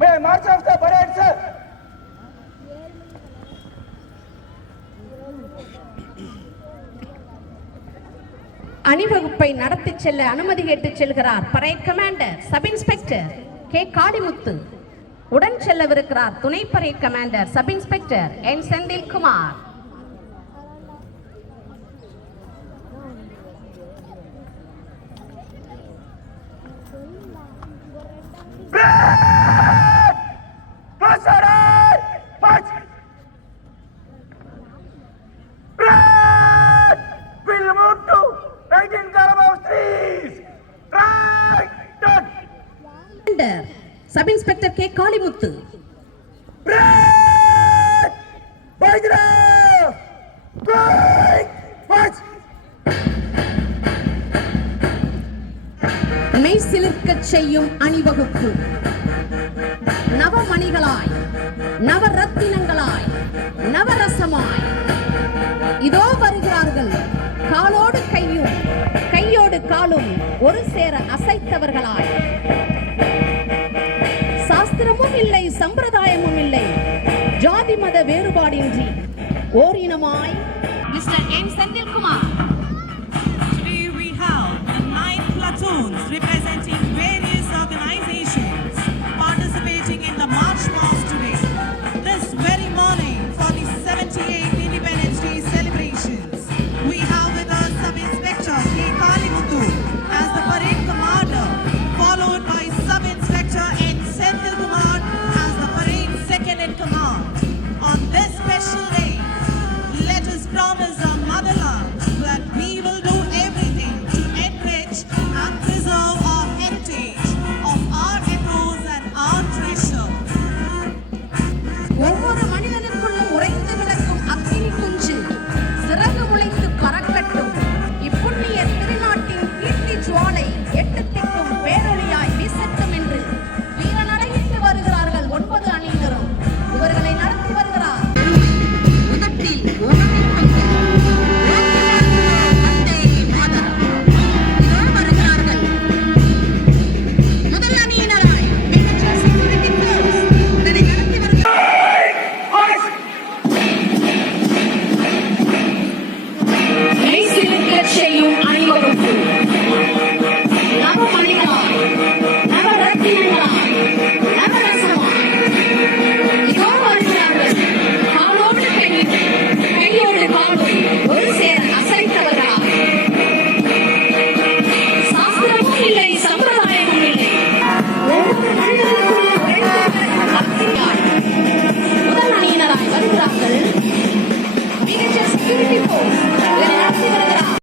May I march off the parade, sir? அணிவகுப்பை நடத்தி செல்ல அனுமதி கேட்டு செல்கிறார் parade commander sub inspector K Kalimuthu. உடன் செல்லவிருக்கிறார் துணை parade commander sub inspector N Senthilkumar. Sub inspector K Kalimuthu. மெய் சிலிர்க்கச் செய்யும் அணிவகுப்பு நவமணிகளாய் நவரத்தினங்களாய் நவரசமாய் இதோ வருகிறார்கள். காலோடு கையும் கையோடு காலும் ஒரு சேர அசைத்தவர்களாய். சாஸ்திரமும் இல்லை, சம்பிரதாயமும் இல்லை, ஜாதி மத வேறுபாடின்றி ஓரினமாய் mister N Senthilkumar. Today we have the 9 platoons representing various organizations participating in the March Past today. This very morning for the 78th Independence Day celebrations, we have with us Sub-Inspector K. Kalimuthu as the parade commander, followed by Sub-Inspector N. Senthilkumar as the parade second in command. On this special day, let us promise our motherland that we will do everything to enrich and preserve